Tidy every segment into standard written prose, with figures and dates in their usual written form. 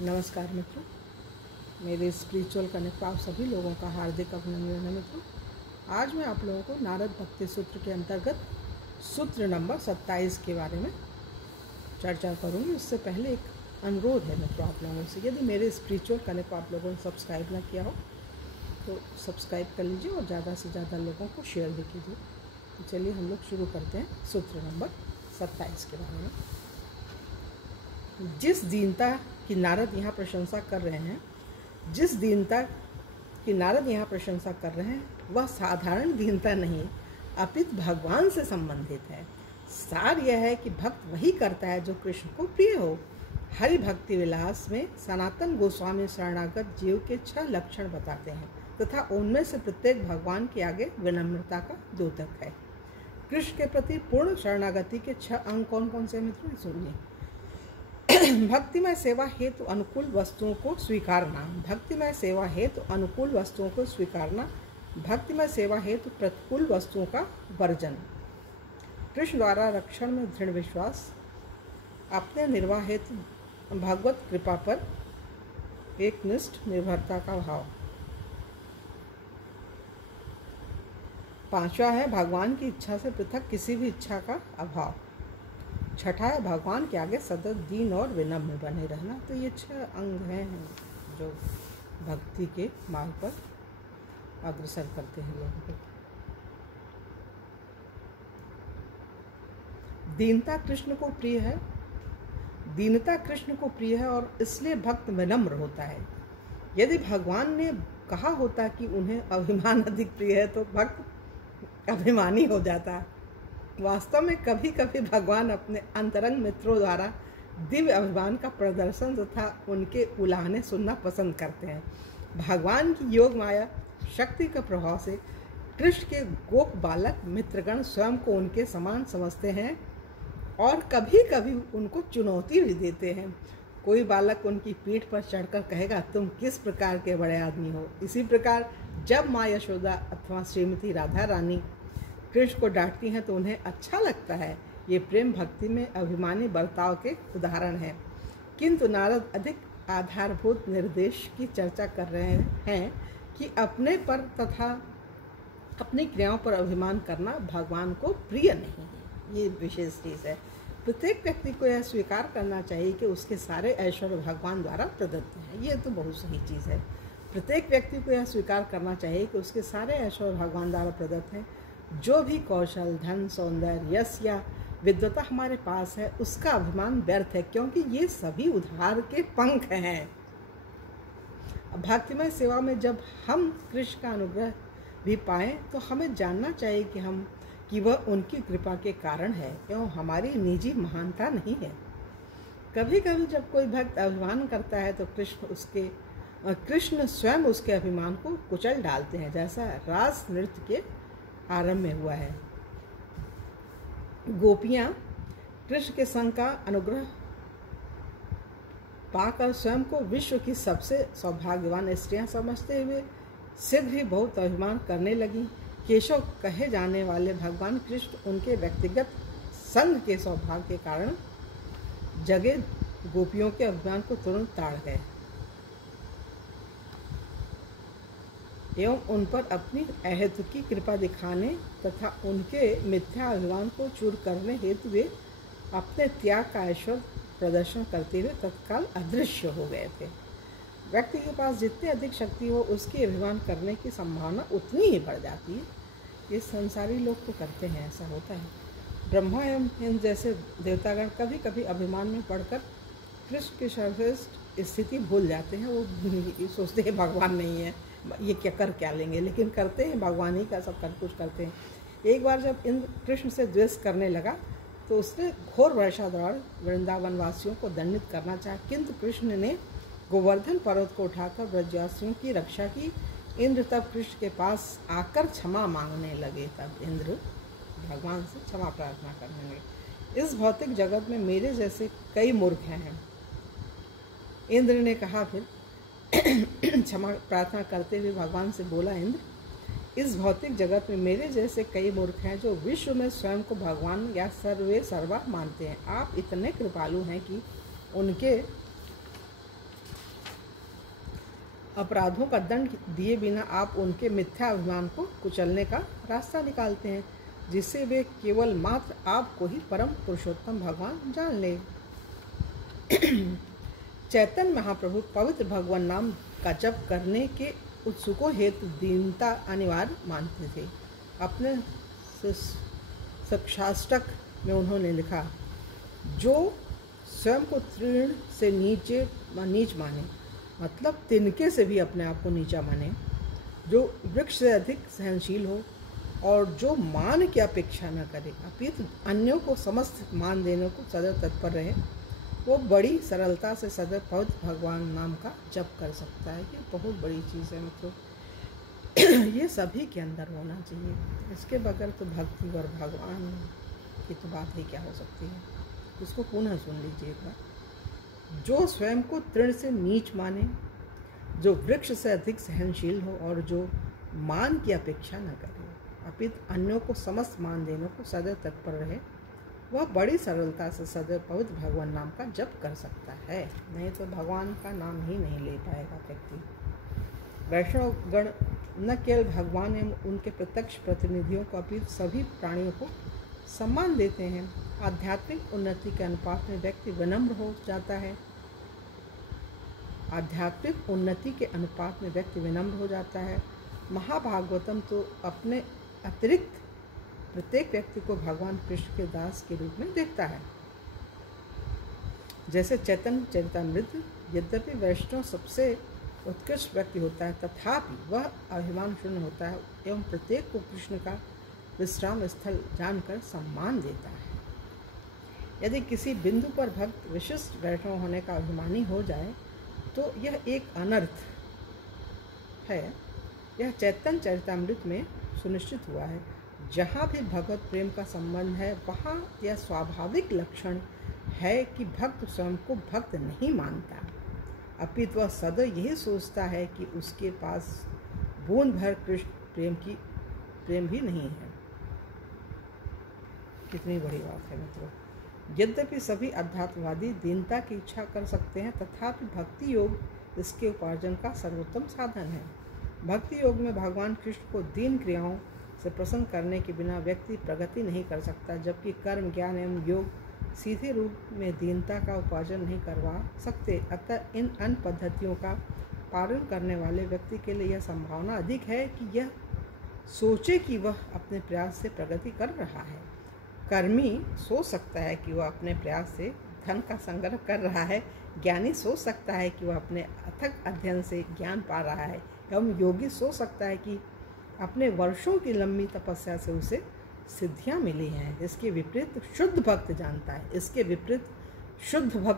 नमस्कार मित्रों, मेरे स्पिरिचुअल कनेक्ट पर आप सभी लोगों का हार्दिक अभिनंदन है। मित्रों, आज मैं आप लोगों को नारद भक्ति सूत्र के अंतर्गत सूत्र नंबर 27 के बारे में चर्चा करूंगी। उससे पहले एक अनुरोध है मित्रों आप लोगों से, यदि मेरे स्पिरिचुअल कनेक्ट को आप लोगों ने सब्सक्राइब ना किया हो तो सब्सक्राइब कर लीजिए और ज़्यादा से ज़्यादा लोगों को शेयर भी कीजिए। तो चलिए हम लोग शुरू करते हैं सूत्र नंबर 27 के बारे में। जिस दीनता की नारद यहाँ प्रशंसा कर रहे हैं, जिस दीनता की नारद यहाँ प्रशंसा कर रहे हैं वह साधारण दीनता नहीं अपितु भगवान से संबंधित है। सार यह है कि भक्त वही करता है जो कृष्ण को प्रिय हो। हरि भक्ति विलास में सनातन गोस्वामी शरणागत जीव के 6 लक्षण बताते हैं तथा उनमें से प्रत्येक भगवान के आगे विनम्रता का द्योतक है। कृष्ण के प्रति पूर्ण शरणागति के 6 अंग कौन कौन से मित्रों सुनिए। भक्तिमय सेवा हेतु अनुकूल वस्तुओं को स्वीकारना, भक्तिमय सेवा हेतु अनुकूल वस्तुओं को स्वीकारना, भक्तिमय सेवा हेतु प्रतिकूल वस्तुओं का वर्जन, कृष्ण द्वारा रक्षण में दृढ़ विश्वास, अपने निर्वाह हेतु भगवत कृपा पर एकनिष्ठ निर्भरता का भाव। 5वां है भगवान की इच्छा से पृथक किसी भी इच्छा का अभाव। 6ठा है भगवान के आगे सतत दीन और विनम्र बने रहना। तो ये 6 अंग हैं जो भक्ति के मार्ग पर अग्रसर करते हैं लोगों को। दीनता कृष्ण को प्रिय है, दीनता कृष्ण को प्रिय है और इसलिए भक्त विनम्र होता है। यदि भगवान ने कहा होता कि उन्हें अभिमान अधिक प्रिय है तो भक्त अभिमानी हो जाता। वास्तव में कभी कभी भगवान अपने अंतरंग मित्रों द्वारा दिव्य अभिमान का प्रदर्शन तथा उनके उलाहने सुनना पसंद करते हैं। भगवान की योग माया शक्ति के प्रभाव से कृष्ण के गोप बालक मित्रगण स्वयं को उनके समान समझते हैं और कभी कभी उनको चुनौती भी देते हैं। कोई बालक उनकी पीठ पर चढ़कर कहेगा, तुम किस प्रकार के बड़े आदमी हो। इसी प्रकार जब माँ यशोदा अथवा श्रीमती राधा रानी कृष्ण को डांटती हैं तो उन्हें अच्छा लगता है। ये प्रेम भक्ति में अभिमानी बर्ताव के उदाहरण हैं। किंतु नारद अधिक आधारभूत निर्देश की चर्चा कर रहे हैं कि अपने पर तथा अपनी क्रियाओं पर अभिमान करना भगवान को प्रिय नहीं है। ये विशेष चीज़ है। प्रत्येक व्यक्ति को यह स्वीकार करना चाहिए कि उसके सारे ऐश्वर्य भगवान द्वारा प्रदत्त हैं। ये तो बहुत सही चीज़ है। प्रत्येक व्यक्ति को यह स्वीकार करना चाहिए कि उसके सारे ऐश्वर्य भगवान द्वारा प्रदत्त हैं। जो भी कौशल, धन, सौंदर्य, यश या विद्वता हमारे पास है उसका अभिमान व्यर्थ है, क्योंकि ये सभी उधार के पंख हैं। भक्तिमय सेवा में जब हम कृष्ण का अनुग्रह भी पाएं तो हमें जानना चाहिए कि वह उनकी कृपा के कारण है एवं हमारी निजी महानता नहीं है। कभी कभी जब कोई भक्त अभिमान करता है तो कृष्ण स्वयं उसके अभिमान को कुचल डालते हैं, जैसा रास नृत्य के आरंभ में हुआ है। गोपियां कृष्ण के संग का अनुग्रह पाकर स्वयं को विश्व की सबसे सौभाग्यवान स्त्रियां समझते हुए शीघ्र ही बहुत अभिमान करने लगी। केशव कहे जाने वाले भगवान कृष्ण उनके व्यक्तिगत संग के सौभाग्य के कारण जगे गोपियों के अभिमान को तुरंत ताड़ गए एवं उन पर अपनी अहेतुकी कृपा दिखाने तथा उनके मिथ्या अभिमान को चूर करने हेतु वे अपने त्याग का ऐश्वर्य प्रदर्शन करते हुए तत्काल अदृश्य हो गए थे। व्यक्ति के पास जितनी अधिक शक्ति हो उसकी अभिमान करने की संभावना उतनी ही बढ़ जाती है। ये संसारी लोग तो करते हैं, ऐसा होता है। ब्रह्मा एवं इंद्र जैसे देवतागण कभी कभी अभिमान में पड़कर कृष्ण की सर्वश्रेष्ठ स्थिति भूल जाते हैं। वो सोचते हैं भगवान नहीं है, ये क्या लेंगे, लेकिन करते हैं भगवान ही का सब कुछ करते हैं। एक बार जब इंद्र कृष्ण से द्वेष करने लगा तो उसने घोर वर्षा द्वारा वृंदावन वासियों को दंडित करना चाहा, किंतु कृष्ण ने गोवर्धन पर्वत को उठाकर ब्रजवासियों की रक्षा की। इंद्र तब कृष्ण के पास आकर क्षमा मांगने लगे। तब इंद्र भगवान से क्षमा प्रार्थना करने लगे। इस भौतिक जगत में मेरे जैसे कई मूर्ख हैं। इंद्र ने कहा, फिर क्षमा प्रार्थना करते हुए भगवान से बोला, इंद्र, इस भौतिक जगत में मेरे जैसे कई मूर्ख हैं जो विश्व में स्वयं को भगवान या सर्वा मानते हैं। आप इतने कृपालु हैं कि उनके अपराधों का दंड दिए बिना आप उनके मिथ्या अभिमान को कुचलने का रास्ता निकालते हैं, जिससे वे केवल मात्र आपको ही परम पुरुषोत्तम भगवान जान ले। चैतन्य महाप्रभु पवित्र भगवान नाम का जप करने के उत्सुकों हेतु दीनता अनिवार्य मानते थे। अपने साक्षाष्टक में उन्होंने लिखा, जो स्वयं को तृण से नीच माने, मतलब तिनके से भी अपने आप को नीचा माने, जो वृक्ष से अधिक सहनशील हो और जो मान की अपेक्षा न करे, अपितु अन्यों को समस्त मान देने को सदैव तत्पर रहे, वो बड़ी सरलता से सदैव पवित्र भगवान नाम का जप कर सकता है। ये बहुत बड़ी चीज़ है मतलब ये सभी के अंदर होना चाहिए। इसके बगैर तो भक्ति और भगवान की तो बात ही क्या हो सकती है। इसको पुनः सुन लीजिए एक बार। जो स्वयं को तृण से नीच माने, जो वृक्ष से अधिक सहनशील हो और जो मान की अपेक्षा न करे, अपितु अन्यों को समस्त मान देने को सदैव तत्पर रहे, वह बड़ी सरलता से सदैव पवित्र भगवान नाम का जप कर सकता है। नहीं तो भगवान का नाम ही नहीं ले पाएगा व्यक्ति। वैष्णव गण न केवल भगवान एवं उनके प्रत्यक्ष प्रतिनिधियों को अपितु सभी प्राणियों को सम्मान देते हैं। आध्यात्मिक उन्नति के अनुपात में व्यक्ति विनम्र हो जाता है। आध्यात्मिक उन्नति के अनुपात में व्यक्ति विनम्र हो जाता है। महाभागवतम तो अपने अतिरिक्त प्रत्येक व्यक्ति को भगवान कृष्ण के दास के रूप में देखता है। जैसे चैतन्य चरितामृत यद्यपि वैष्णव सबसे उत्कृष्ट व्यक्ति होता है, तथापि वह अभिमान शून्य होता है एवं प्रत्येक को कृष्ण का विश्राम स्थल जानकर सम्मान देता है। यदि किसी बिंदु पर भक्त विशिष्ट वैष्णव होने का अभिमानी हो जाए तो यह एक अनर्थ है। यह चैतन्य चरितामृत में सुनिश्चित हुआ है। जहाँ भी भगवत प्रेम का संबंध है, वहाँ यह स्वाभाविक लक्षण है कि भक्त स्वयं को भक्त नहीं मानता, अपितु वह सदैव यही सोचता है कि उसके पास बूंद भर कृष्ण प्रेम भी नहीं है। कितनी बड़ी बात है मित्रों। यद्यपि सभी अध्यात्मवादी दीनता की इच्छा कर सकते हैं, तथापि भक्ति योग इसके उपार्जन का सर्वोत्तम साधन है। भक्ति योग में भगवान कृष्ण को दीन क्रियाओं से प्रसन्न करने के बिना व्यक्ति प्रगति नहीं कर सकता, जबकि कर्म ज्ञान एवं योग सीधे रूप में दीनता का उपार्जन नहीं करवा सकते। अतः इन अन्य पद्धतियों का पालन करने वाले व्यक्ति के लिए यह संभावना अधिक है कि यह सोचे कि वह अपने प्रयास से प्रगति कर रहा है। कर्मी सोच सकता है कि वह अपने प्रयास से धन का संग्रह कर रहा है, ज्ञानी सोच सकता है कि वह अपने अथक अध्ययन से ज्ञान पा रहा है, एवं योगी सोच सकता है कि अपने वर्षों की लंबी तपस्या से उसे सिद्धियां मिली हैं। इसके विपरीत शुद्ध भक्त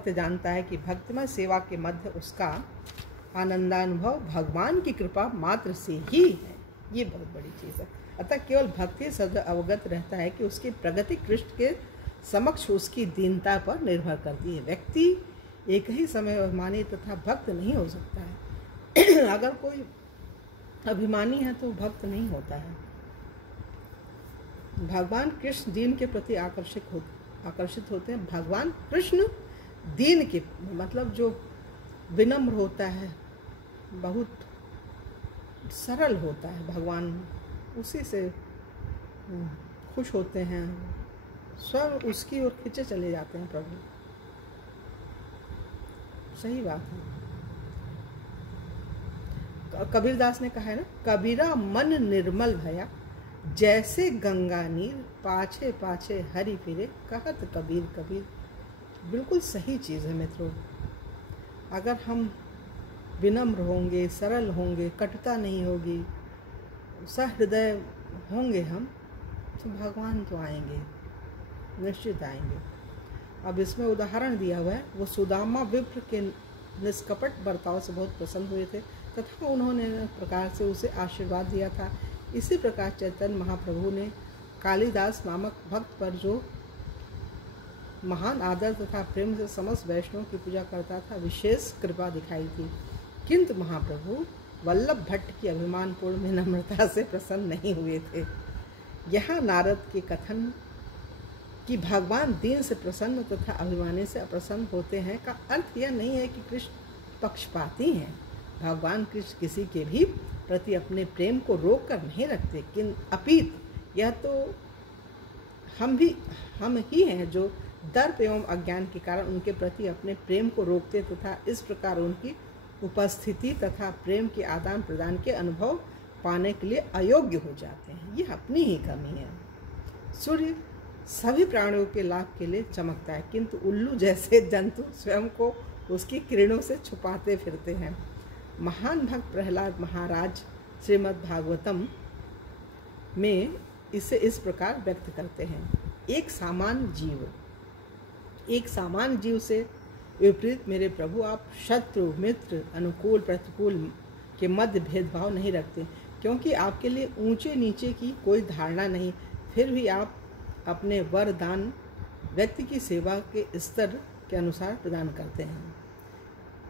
जानता है कि भक्तिमय सेवा के मध्य उसका आनंदानुभव भगवान की कृपा मात्र से ही है। ये बहुत बड़ी चीज़ है। अतः केवल भक्ति सदैव अवगत रहता है कि उसकी प्रगति कृष्ण के समक्ष उसकी दीनता पर निर्भर करती है। व्यक्ति एक ही समय अभिमानी तथा भक्त नहीं हो सकता है। अगर कोई अभिमानी है तो भक्त नहीं होता है। भगवान कृष्ण दीन के प्रति आकर्षित होते हैं। भगवान कृष्ण दीन के मतलब जो विनम्र होता है, बहुत सरल होता है, भगवान उसी से खुश होते हैं, स्वयं उसकी ओर खींचे चले जाते हैं प्रभु। सही बात है। कबीरदास ने कहा है ना, कबीरा मन निर्मल भया, जैसे गंगा नीर पाछे पाछे हरि फिरे, कहत कबीर कबीर। बिल्कुल सही चीज़ है मित्रों। अगर हम विनम्र होंगे, सरल होंगे, कटुता नहीं होगी, सहृदय होंगे हम, तो भगवान तो आएंगे, निश्चित आएंगे। अब इसमें उदाहरण दिया हुआ है, वो सुदामा विप्र के निष्कपट बर्ताव से बहुत प्रसन्न हुए थे तथा उन्होंने प्रकार से उसे आशीर्वाद दिया था। इसी प्रकार चैतन्य महाप्रभु ने कालिदास नामक भक्त पर जो महान आदर तथा प्रेम से समस्त वैष्णव की पूजा करता था, विशेष कृपा दिखाई थी। किंतु महाप्रभु वल्लभ भट्ट की अभिमानपूर्ण विनम्रता से प्रसन्न नहीं हुए थे। यहाँ नारद के कथन कि भगवान दीन से प्रसन्न तथा अभिमानी से अप्रसन्न होते हैं का अर्थ यह नहीं है कि कृष्ण पक्षपाती हैं, भगवान कृष्ण किसी के भी प्रति अपने प्रेम को रोक कर नहीं रखते, किंतु अपित यह तो हम ही हैं जो दर्प एवं अज्ञान के कारण उनके प्रति अपने प्रेम को रोकते तथा इस प्रकार उनकी उपस्थिति तथा प्रेम के आदान प्रदान के अनुभव पाने के लिए अयोग्य हो जाते हैं। यह अपनी ही कमी है। सूर्य सभी प्राणियों के लाभ के लिए चमकता है, किंतु उल्लू जैसे जंतु स्वयं को उसकी किरणों से छुपाते फिरते हैं। महान भक्त प्रहलाद महाराज श्रीमद् भागवतम में इसे इस प्रकार व्यक्त करते हैं। एक सामान्य जीव से विपरीत मेरे प्रभु आप शत्रु मित्र अनुकूल प्रतिकूल के मध्य भेदभाव नहीं रखते, क्योंकि आपके लिए ऊंचे नीचे की कोई धारणा नहीं। फिर भी आप अपने वरदान व्यक्ति की सेवा के स्तर के अनुसार प्रदान करते हैं।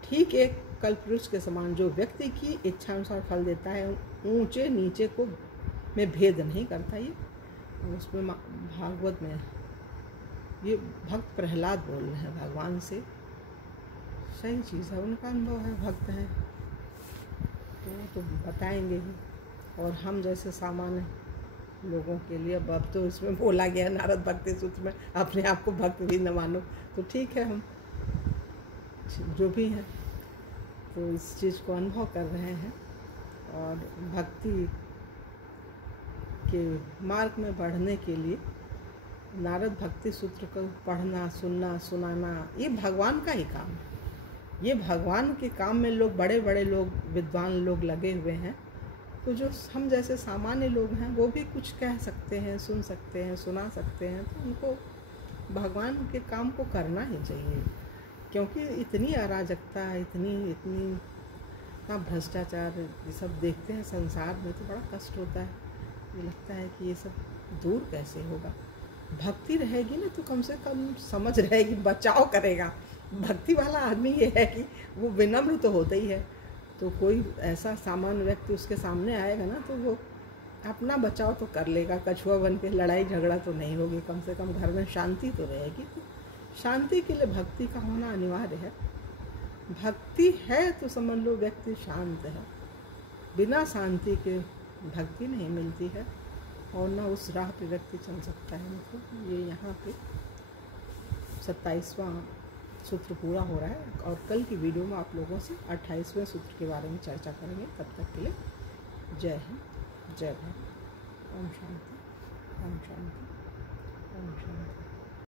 ठीक एक कल्पवृक्ष के समान जो व्यक्ति की इच्छा अनुसार फल देता है, ऊंचे नीचे को में भेद नहीं करता। ये उसमें भागवत में ये भक्त प्रहलाद बोल रहे हैं भगवान से। सही चीज़ है, उनका अनुभव है, भक्त हैं तो बताएंगे ही। और हम जैसे सामान्य लोगों के लिए अब तो इसमें बोला गया नारद भक्ति सूत्र में अपने आप को भक्त भी न मानो, तो ठीक है, हम जो भी हैं तो इस चीज़ को अनुभव कर रहे हैं। और भक्ति के मार्ग में बढ़ने के लिए नारद भक्ति सूत्र को पढ़ना सुनना सुनाना ये भगवान का ही काम है। ये भगवान के काम में लोग बड़े बड़े लोग विद्वान लोग लगे हुए हैं, तो जो हम जैसे सामान्य लोग हैं वो भी कुछ कह सकते हैं, सुन सकते हैं, सुना सकते हैं। तो उनको भगवान के काम को करना ही चाहिए, क्योंकि इतनी अराजकता इतनी भ्रष्टाचार ये सब देखते हैं संसार में तो बड़ा कष्ट होता है। ये लगता है कि ये सब दूर कैसे होगा। भक्ति रहेगी ना तो कम से कम समझ रहेगी, बचाव करेगा। भक्ति वाला आदमी ये है कि वो विनम्र तो होता ही है, तो कोई ऐसा सामान्य व्यक्ति उसके सामने आएगा ना तो वो अपना बचाव तो कर लेगा। कछुआ बन के लड़ाई झगड़ा तो नहीं होगी, कम से कम घर में शांति तो रहेगी। तो शांति के लिए भक्ति का होना अनिवार्य है। भक्ति है तो समझ लो व्यक्ति शांत है। बिना शांति के भक्ति नहीं मिलती है और ना उस राह पे व्यक्ति चल सकता है। मतलब ये यहाँ पे 27वां सूत्र पूरा हो रहा है और कल की वीडियो में आप लोगों से 28वें सूत्र के बारे में चर्चा करेंगे। तब तक के लिए जय हिंद, जय भारत। ओम शांति, ओम शांति, ओम शांति।